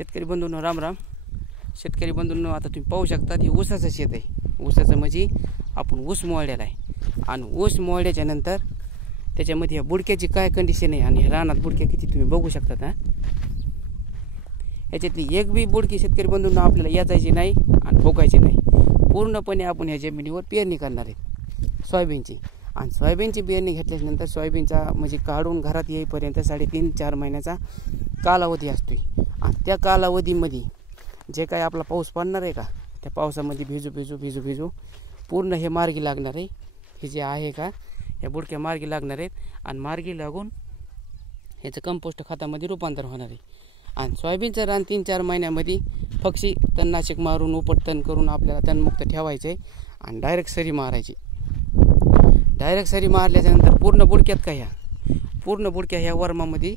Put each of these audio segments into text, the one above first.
शेतकरी बंधूंनो राम राम. शेतकरी बंधूंनो, आता तुम्ही पाहू शकता हे ऊसाचं शेत आहे. ऊसाचं म्हणजे आपण ऊस मोळलेला आहे आणि ऊस मोळल्याच्या नंतर त्याच्यामध्ये या बुडक्याची काय कंडिशन आहे आणि रानात बुडक्या किती तुम्ही बघू शकता. हा याच्यातली एक बी बुडकी शेतकरी बंधूंना आपल्याला याचायची नाही आणि ठोकायची नाही. पूर्णपणे आपण ह्या जमिनीवर पेरणी करणार आहे सोयाबीनची. आणि सोयाबीनची पेरणी घेतल्यानंतर सोयाबीनचा म्हणजे काढून घरात येईपर्यंत 3.5-4 महिन्याचा कालावधी असतो. आणि त्या कालावधीमध्ये जे काय आपला पाऊस पडणार आहे का, त्या पावसामध्ये भिजू पूर्ण हे मार्गी लागणार आहे. हे जे आहे का या बुडक्या मार्गी लागणार आहेत आणि मार्गी लागून ह्याचं कंपोस्ट खतामध्ये रूपांतर होणार आहे. आणि सोयाबीनचं रान 3-4 महिन्यामध्ये पक्षी तणनाशक मारून उपटतण करून आपल्याला तणमुक्त ठेवायचं आहे आणि डायरेक्ट सरी मारायची. डायरेक्ट सरी मारल्याच्यानंतर पूर्ण बुडक्या ह्या वर्मामध्ये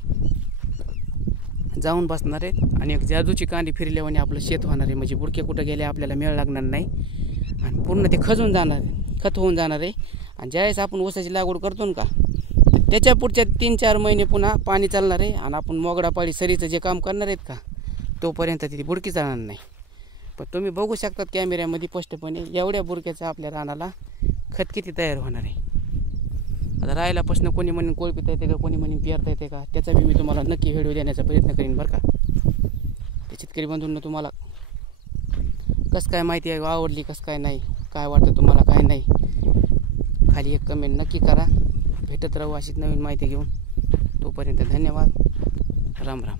जाऊन बसणार आहेत आणि एक जादूची कांडी फिरल्याने आपलं शेत होणार आहे. म्हणजे बुडके कुठं गेले आपल्याला मेळ लागणार नाही आणि पूर्ण ते खत होऊन जाणार आहे. आणि ज्यावेळेस आपण ऊसाची लागवड करतो ना का, तर त्याच्या पुढच्या 3-4 महिने पुन्हा पाणी चालणार आहे आणि आपण मोगडापाळी सरीचं जे काम करणार आहेत का, तोपर्यंत ती बुडकी चालणार नाही. पण तुम्ही बघू शकतात कॅमेऱ्यामध्ये स्पष्टपणे एवढ्या बुडक्याचा आपल्या रानाला खत किती तयार होणार आहे. आता राहायला प्रश्न कोणी म्हणून कोळपिता येते का, कोणी म्हणून पेरता येते का, त्याचा बी मी तुम्हाला नक्की व्हिडिओ देण्याचा प्रयत्न करीन बरं का. ते शेतकरी बंधूंना तुम्हाला कसं काय माहिती आहे, आवडली कसं काय नाही, काय वाटतं तुम्हाला काय नाही, खाली एक कमेंट नक्की करा. भेटत राहू अशीच नवीन माहिती घेऊन. तोपर्यंत धन्यवाद. राम राम.